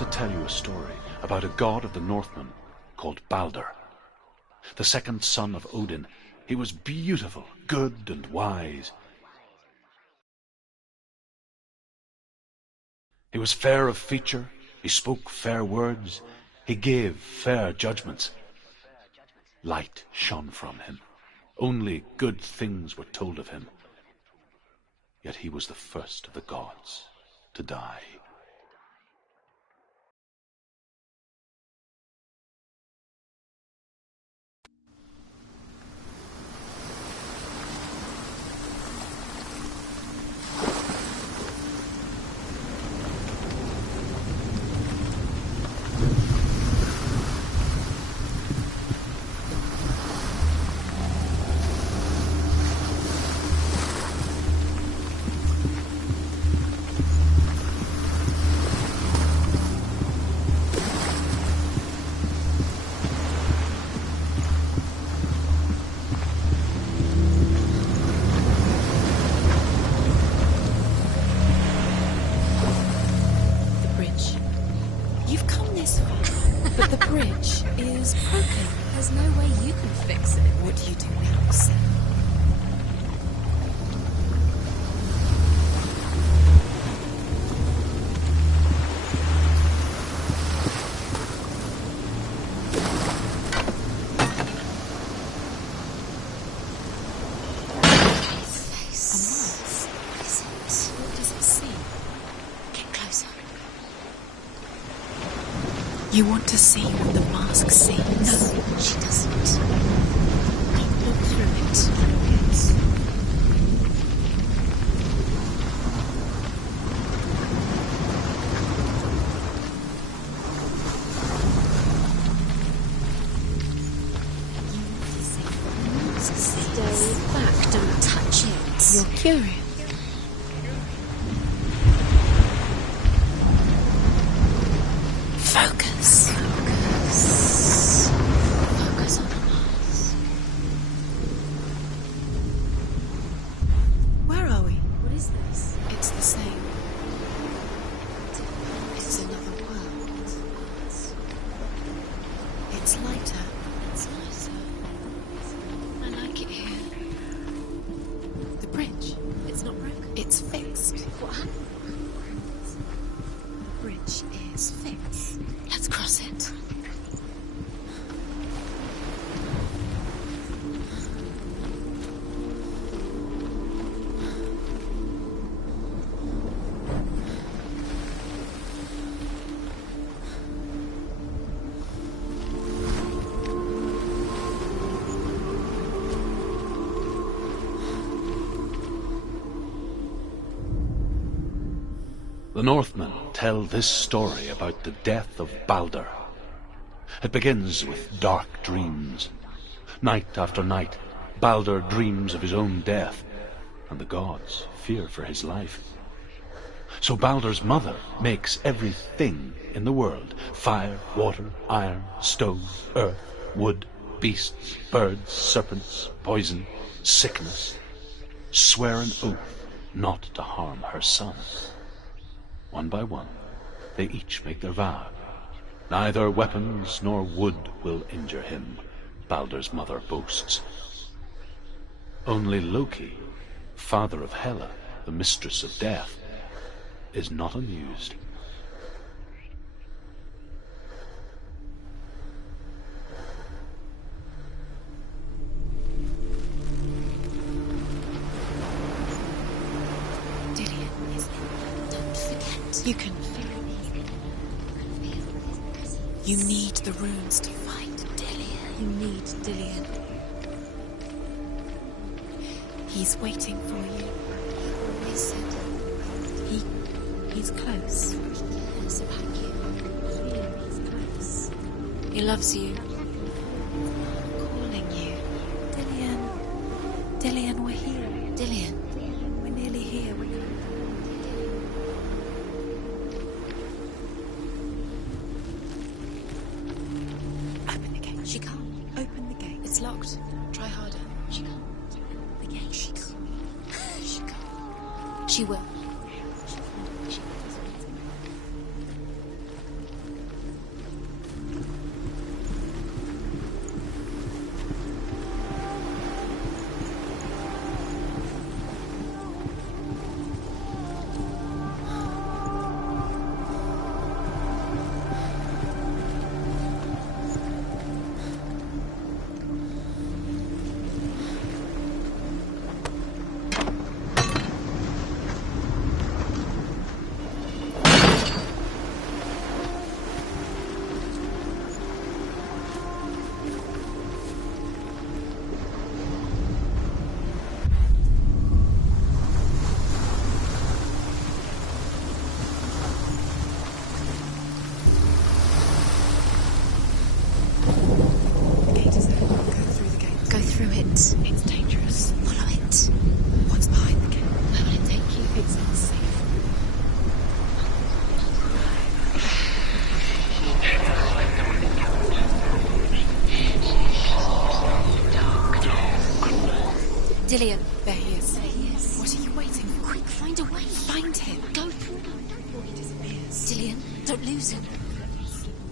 to tell you a story about a god of the Northmen called Balder. The second son of Odin, he was beautiful, good and wise. He was fair of feature, he spoke fair words, he gave fair judgments. Light shone from him. Only good things were told of him. Yet he was the first of the gods to die. You want to see what the mask sees? No, she doesn't. Don't look through it. Stay back, don't touch it. You're curious. Focus. Focus on the mask. Where are we? What is this? It's the same. It's another world. It's lighter. It's nicer. I like it here. The bridge. It's not broken. It's fixed. What happened? The bridge is fixed. Let's cross it. The Northmen tell this story about the death of Balder. It begins with dark dreams. Night after night, Balder dreams of his own death, and the gods fear for his life. So Balder's mother makes everything in the world: fire, water, iron, stone, earth, wood, beasts, birds, serpents, poison, sickness, swear an oath not to harm her son. One by one, they each make their vow. Neither weapons nor wood will injure him, Balder's mother boasts. Only Loki, father of Hela, the mistress of death, is not amused. You can feel it. You need the runes to find Dillion. You need Dillion. He's waiting for you. He said He's close. he cares about you. He's close. He loves you. I'm calling you. Dillion. Dillion, we're here. Dillion. We're nearly here. We're coming. She can't. Open the gate. It's locked. Try harder. She can't. The gate. She can't. She can't. She will. Dillian. There he is. There he is. What are you waiting for? Quick, find a way. Find him. Go before he disappears. Dillian, don't lose him.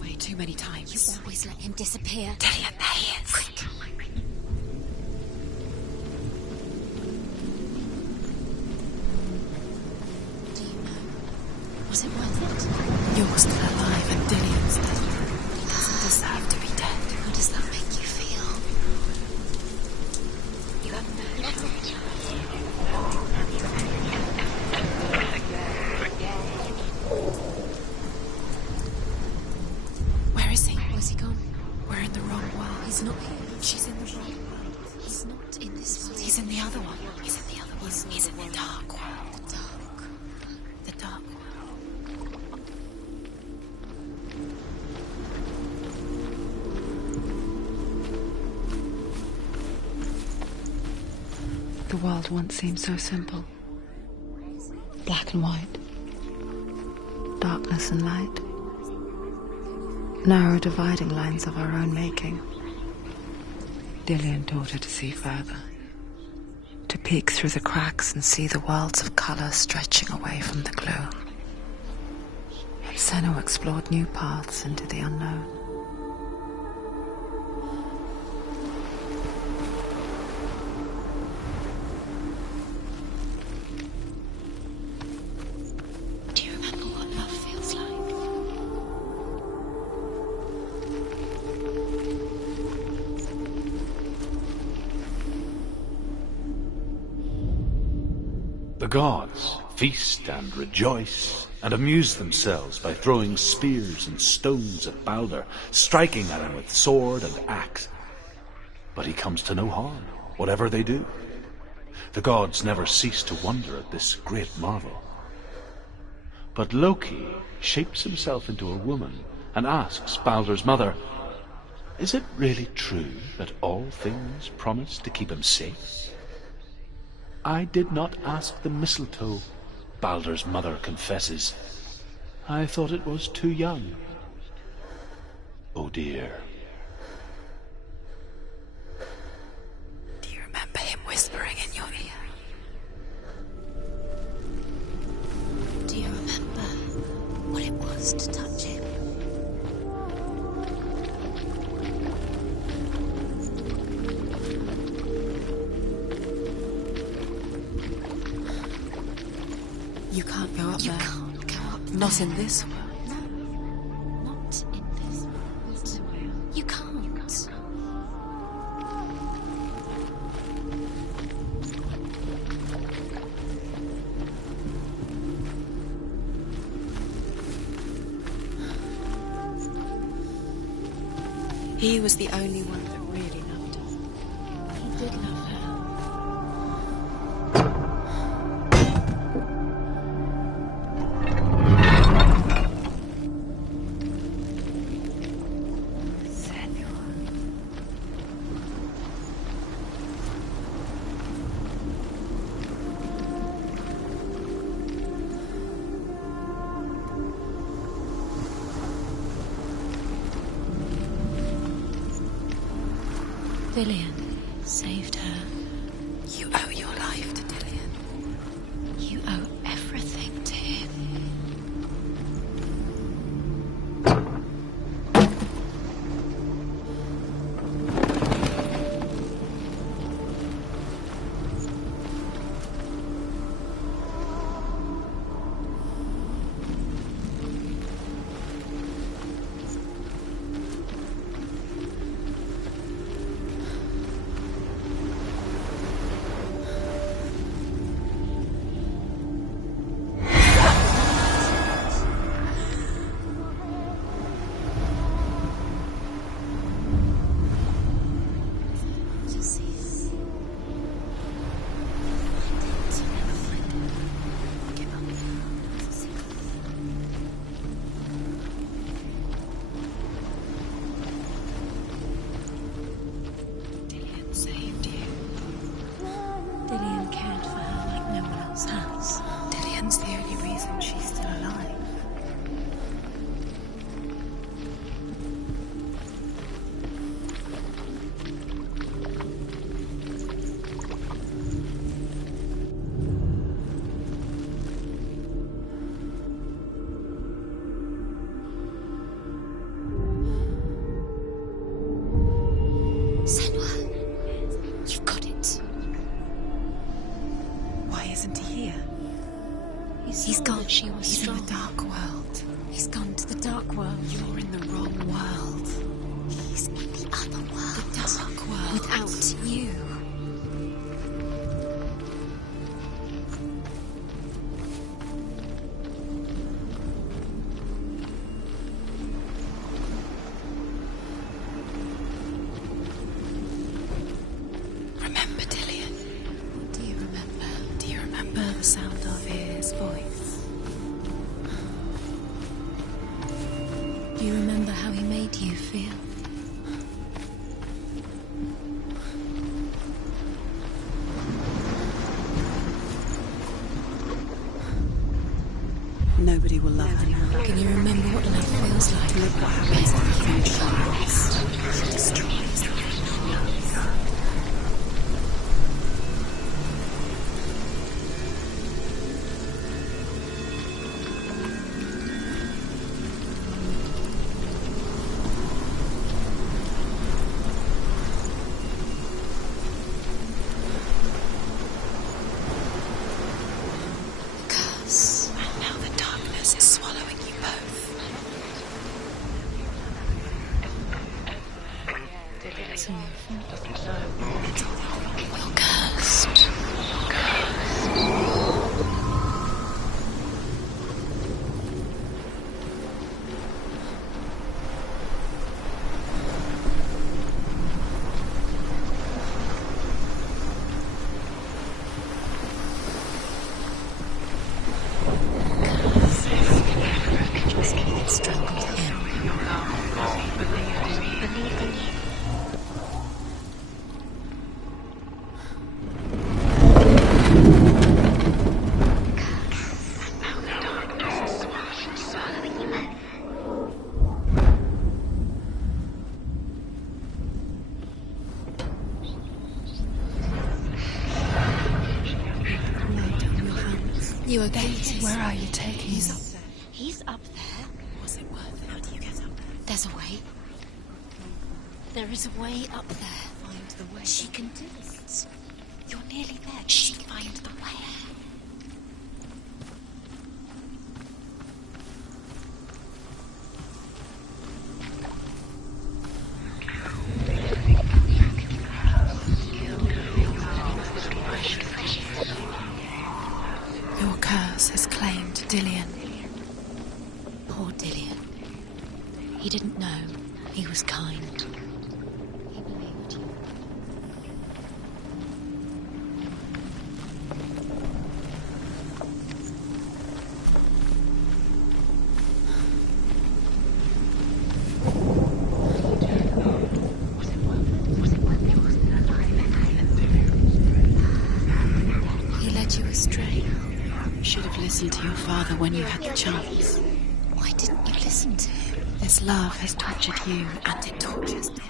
Way too many times. You always let him disappear. Dillian, there he is. Quick. Do you know? Was it worth it? You're still alive and Dillian's dead. He doesn't deserve to be dead. How does that make you feel? You have no choice. Where is he? Where's he gone? We're in the wrong world. He's not here. She's in the wrong world. He's not in this world. He's in the other one. He's in the other one. He's in the dark world. The dark. The dark world. The world once seemed so simple. Black and white. Darkness and light. Narrow dividing lines of our own making. Dillian taught her to see further. To peek through the cracks and see the worlds of colour stretching away from the gloom. And Senua explored new paths into the unknown. Do you remember what love feels like? The gods feast and rejoice and amuse themselves by throwing spears and stones at Baldur, striking at him with sword and axe. But he comes to no harm, whatever they do. The gods never cease to wonder at this great marvel. But Loki shapes himself into a woman and asks Baldur's mother, "Is it really true that all things promise to keep him safe?" "I did not ask the mistletoe," Baldur's mother confesses. "I thought it was too young." Oh dear. Do you remember him whispering in your ear? Do you remember what it was to touch him? You can't go up You there. can't go up there. Not in this world. No, not in this world. You can't. He was the only one that really loved her. He did love her. Dillian saved her. You owe your life to Dillian. You owe everything to him. Isn't he here? He's gone. She was He's in strong. the dark world. He's gone to the dark world. You're in the wrong world. He's in the other world. The dark world. Without you. Remember, Dillian? What do you remember? Do you remember the sound of his voice? Do you remember how he made you feel? Nobody will love him. Can you remember what love feels like? Look what happens when you shines. Destroys the curse. And now the darkness is swallowing you both. It's all your fault. You're cursed. Strangled him. Believe in you. You are gated. Where are you taking He's me? up there. He's up there. Was it worth it? How do you get up there? There's a way. There is a way up there. Find the way. She can do it. You're nearly there. She can find the way. Your curse has claimed Dillian. Poor Dillian. He didn't know. He was kind. He believed you. He led you astray. You should have listened to your father when you had the chance. Why didn't you listen to him? This love has tortured you, and it tortures Dillian.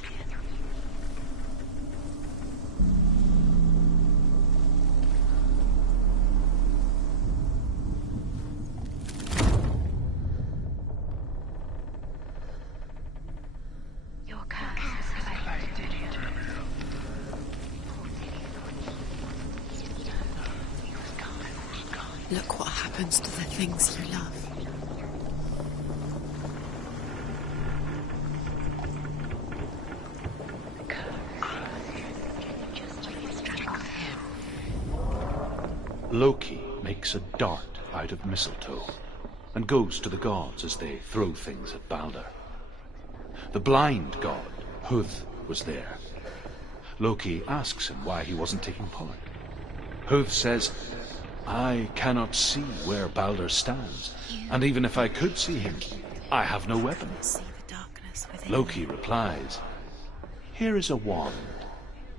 Your curse has claimed Dillian. Look what happens to the things you love. Loki makes a dart out of mistletoe and goes to the gods as they throw things at Balder. The blind god, Huth, was there. Loki asks him why he wasn't taking part. Huth says, I cannot see where Balder stands, and even if I could see him, I have no weapon. See the darkness within. Loki replies, Here is a wand.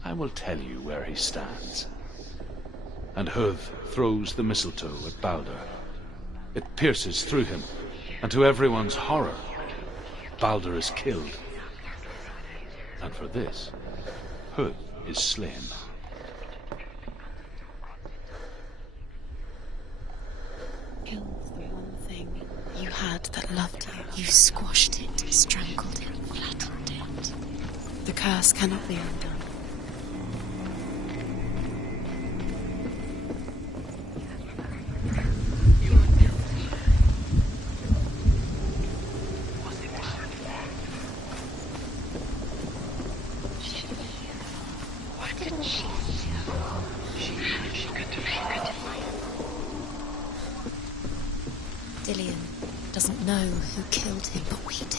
I will tell you where he stands. And Huth throws the mistletoe at Balder. It pierces through him, and to everyone's horror, Balder is killed. And for this, Huth is slain. Killed the one thing you had that loved you. You squashed it, strangled it, flattened it. The curse cannot be undone. Dillian doesn't know who killed him, but we do.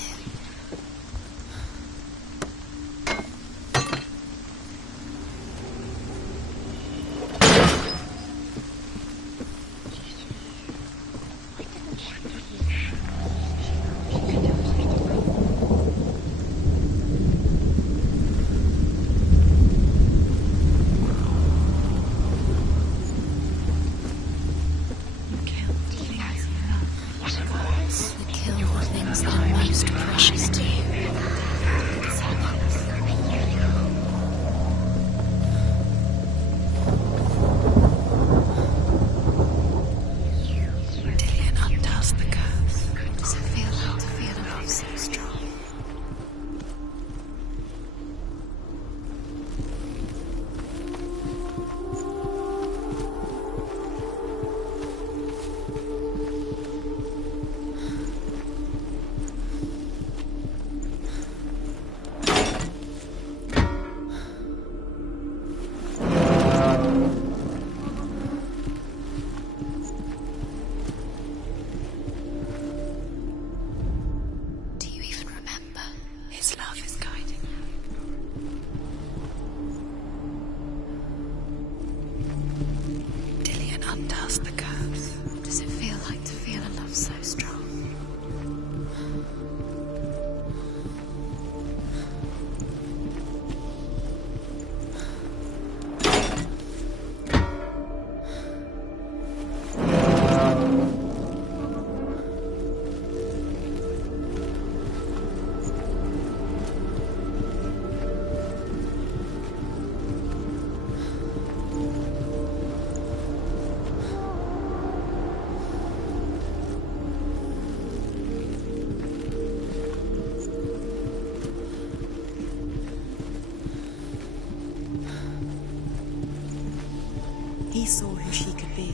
He saw who she could be.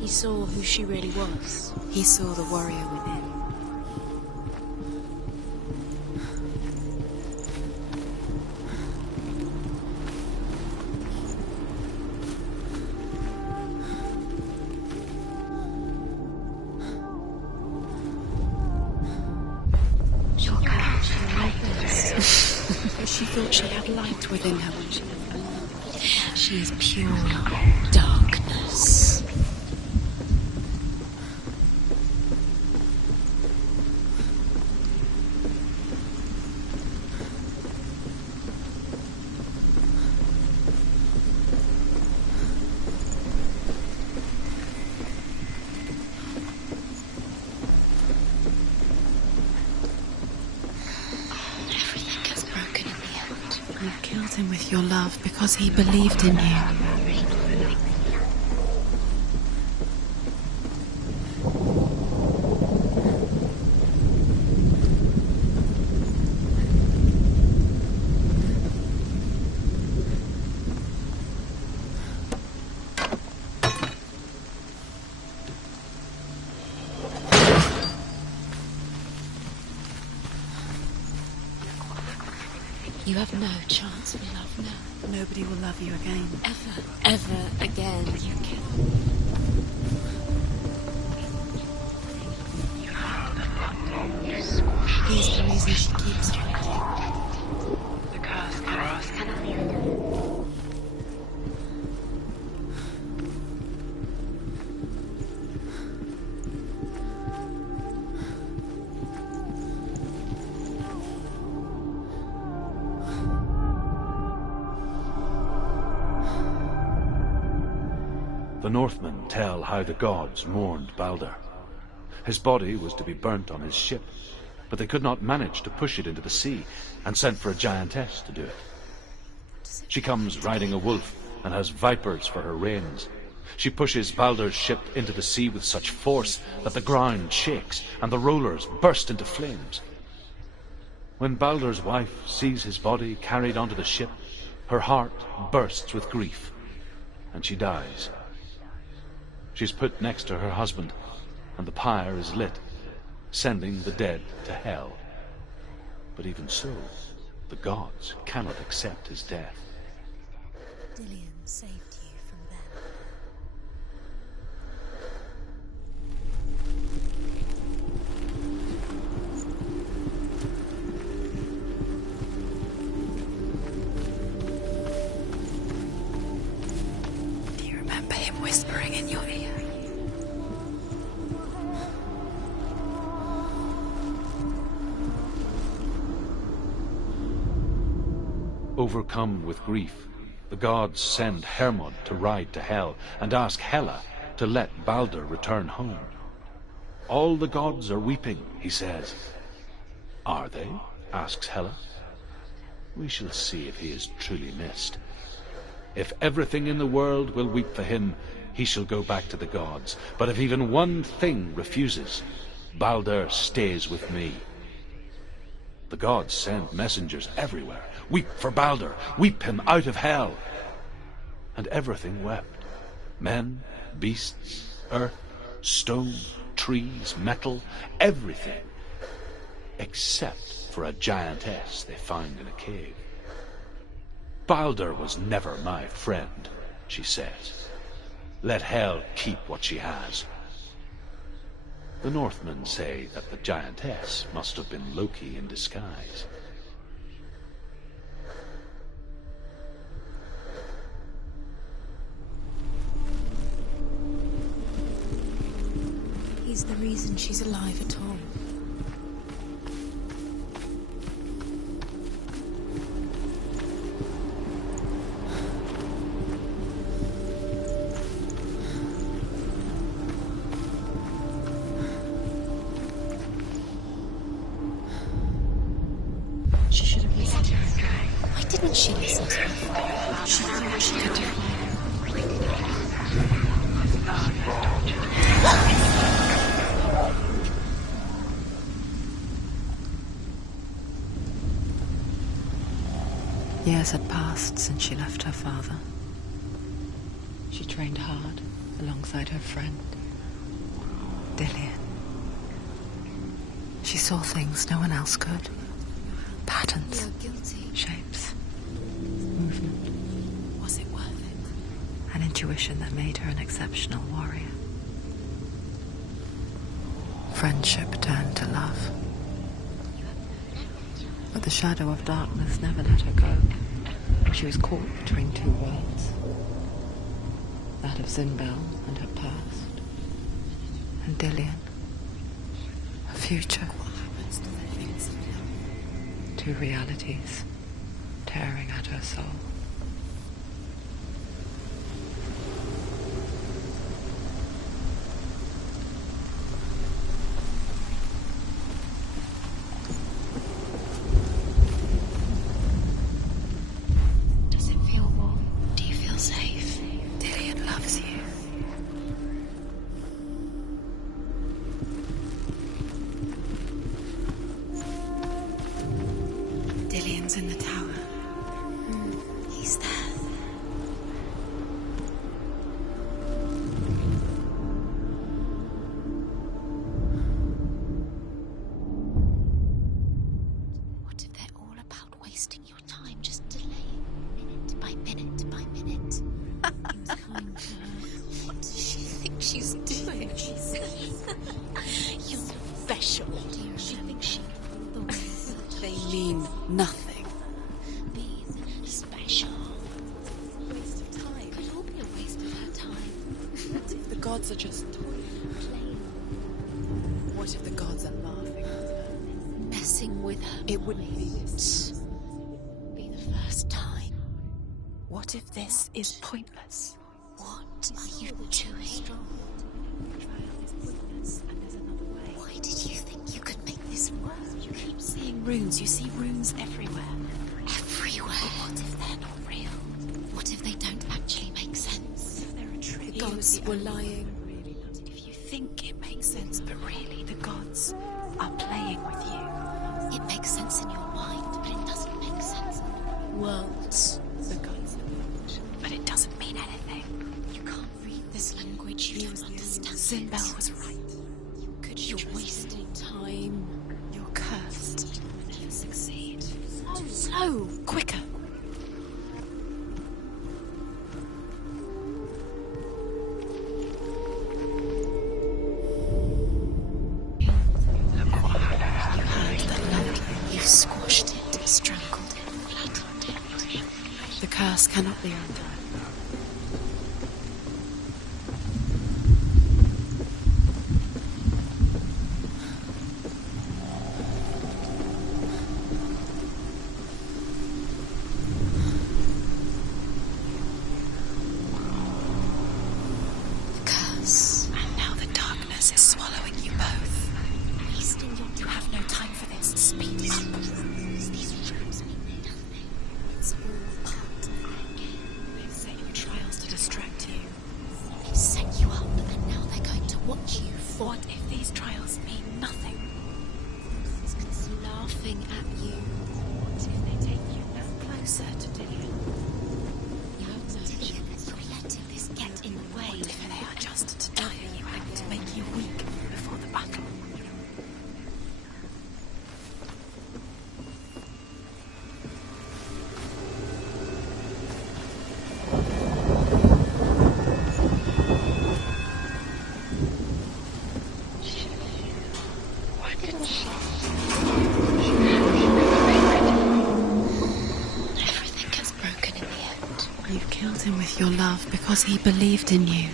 He saw who she really was. He saw the warrior within. She thought she had light within her when she was alive. She is pure darkness. With your love because he believed in you. You have no chance of love now. Nobody will love you again. Ever again. You can. He's the reason she keeps fighting. The curse cannot lift. The Northmen tell how the gods mourned Baldur. His body was to be burnt on his ship, but they could not manage to push it into the sea, and sent for a giantess to do it. She comes riding a wolf and has vipers for her reins. She pushes Baldur's ship into the sea with such force that the ground shakes and the rollers burst into flames. When Baldur's wife sees his body carried onto the ship, her heart bursts with grief, and she dies. She's put next to her husband, and the pyre is lit, sending the dead to hell. But even so, the gods cannot accept his death. Dillian saved you from them. Overcome with grief, the gods send Hermod to ride to Hell and ask Hela to let Baldur return home. All the gods are weeping, he says. Are they? Asks Hela. We shall see if he is truly missed. If everything in the world will weep for him, he shall go back to the gods. But if even one thing refuses, Baldur stays with me. The gods send messengers everywhere. Weep for Baldur, weep him out of Hell. And everything wept. Men, beasts, earth, stone, trees, metal, everything. Except for a giantess they found in a cave. Baldur was never my friend, she says. Let Hell keep what she has. The Northmen say that the giantess must have been Loki in disguise. He's the reason she's alive at all. She should have listened to her. Why didn't she listen to her? She knew what she could do. Years had passed since she left her father. She trained hard alongside her friend, Dillian. She saw things no one else could. Patterns, You're guilty. shapes, movement. Was it worth it? An intuition that made her an exceptional warrior. Friendship turned to love. But the shadow of darkness never let her go. She was caught between two worlds. That of Zinbel and her past. And Dillian. Her future. What happens to the things of love? Two realities tearing at her soul. Does it feel warm? Do you feel safe? Dillian loves you. Dillian's in the tower. He's there. What if they're all about wasting your time, just delaying minute by minute by minute? He was kind to her. What does she think she's doing? You're special. She thinks she the ways They mean nothing. be special. Waste of time. Could all be a waste of her time. What if the gods are just Playing, What if the gods are laughing? messing with her. It wouldn't be this. Be the first time. What if this is pointless? What are you doing? Why did you think you could make this work? You keep seeing runes. You see runes everywhere. Everywhere. What if they're not real? What if they don't actually make sense? They're a trick. The gods were lying. If you think it makes sense, but really the gods are playing with you. It makes sense in your mind, but it doesn't make sense. Worlds. The gods. But it doesn't mean anything. You can't read this language. You don't understand. Zinbel was right. You're wasting time. You're cursed. You'll never succeed. So, quicker. You squashed it, strangled it, flattened it. The curse cannot be undone. before. What if these trials mean nothing? It's laughing at you. What if they take you no closer to Dillion? You're letting this get in the way. What if they are just to tire you out, to make you weak before the battle? Everything gets broken in the end. You've killed him with your love because he believed in you.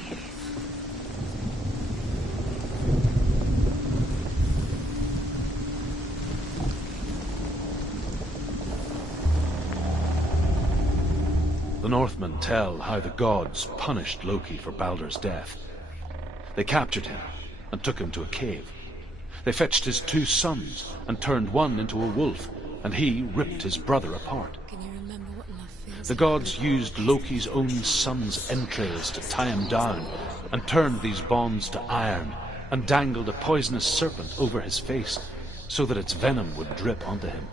The Northmen tell how the gods punished Loki for Baldur's death. They captured him and took him to a cave. They fetched his 2 sons and turned one into a wolf, and he ripped his brother apart. Can you remember what love feels? The gods used Loki's own son's entrails to tie him down, and turned these bonds to iron, and dangled a poisonous serpent over his face, so that its venom would drip onto him.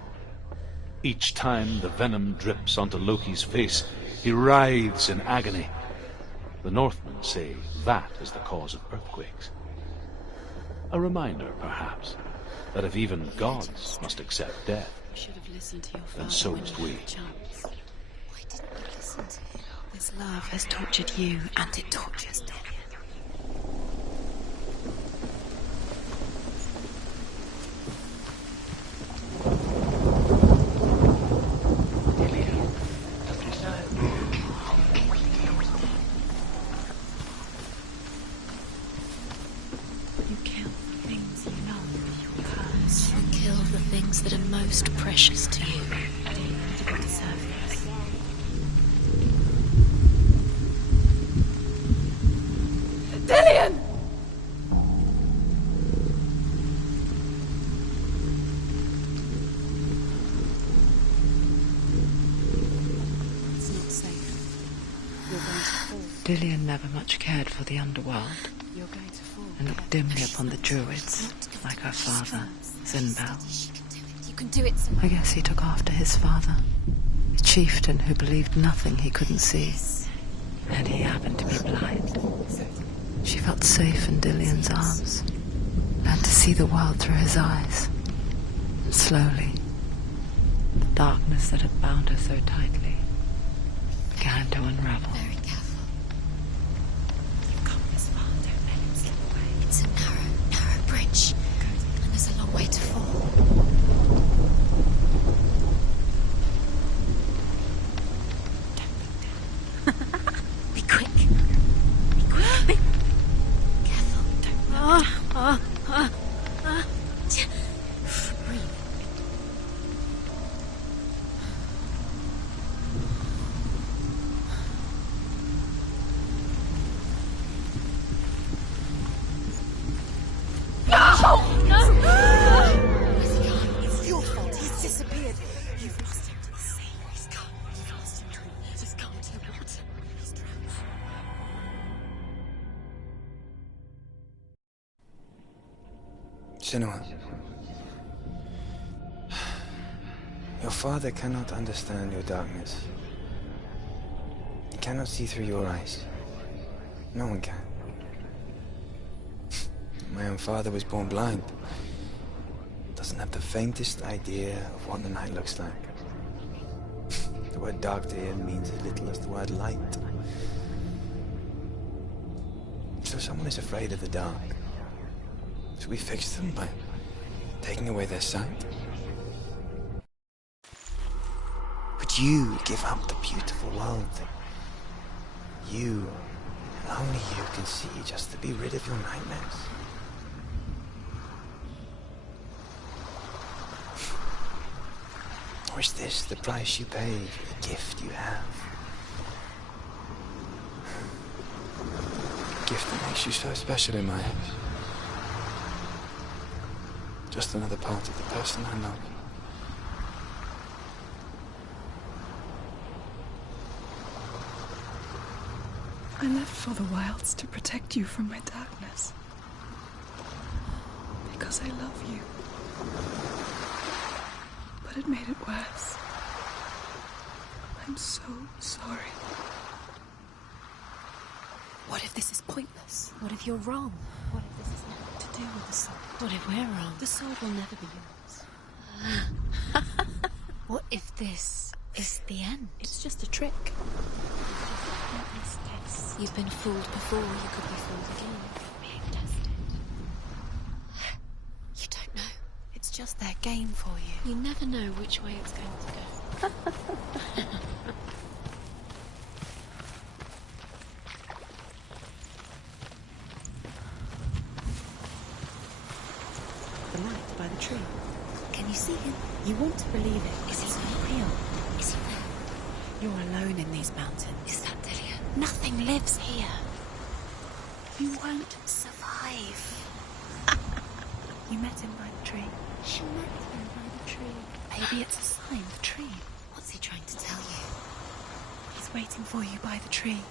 Each time the venom drips onto Loki's face, he writhes in agony. The Northmen say that is the cause of earthquakes. A reminder, perhaps, that if even gods must accept death, You should have listened to your father. then so when must you we. had a chance. Why didn't you listen to him? This love has tortured you, and it tortures Dillion. You kill the things you love, you curse. You kill the things that are most precious to you. You deserve this. Dillion! It's not safe. You're going to fall. Dillion never much cared for the underworld, You're going to fall. and looked dimly upon the druids, like her father, Zinbel. She can do it. You can do it, Simone. I guess he took after his father, a chieftain who believed nothing he couldn't see, and he happened to be blind. She felt safe in Dillion's arms, learned to see the world through his eyes, and slowly, the darkness that had bound her so tightly began to unravel. Very careful. You've come this far, don't let him slip away. It's a narrow bridge. And there's a long way to fall. Be quick. Be quick. Be careful. Don't breathe. It's your fault. He's disappeared. You've lost him to the sea. He's gone. You've lost him to him. He's gone to the water. He's drowned. Senua, your father cannot understand your darkness. He cannot see through your eyes. No one can. My own father was born blind. Doesn't have the faintest idea of what the night looks like. The word dark to him means as little as the word light. So someone is afraid of the dark. So we fix them by taking away their sight. Would you give up the beautiful world that you, and only you, can see just to be rid of your nightmares? Or is this the price you pay for the gift you have? A gift that makes you so special in my eyes. Just another part of the person I love. I lived for the wilds to protect you from my darkness. because I love you. But it made it worse. I'm so sorry. What if this is pointless? What if you're wrong? What if this is nothing to do with the soul? What if we're wrong? The soul will never be yours. What if this is the end? It's just a trick. You've been fooled before, you could be fooled again. Being tested. You don't know. It's just their game for you. You never know which way it's going to go. The light by the tree. Can you see him? You want to believe it. Is he It's there? real. Is he there? You're alone in these mountains. Is that Delia? Nothing lives here. You won't survive. You met him by the tree. She met him by the tree. Maybe it's a sign, the tree. What's he trying to tell you? He's waiting for you by the tree.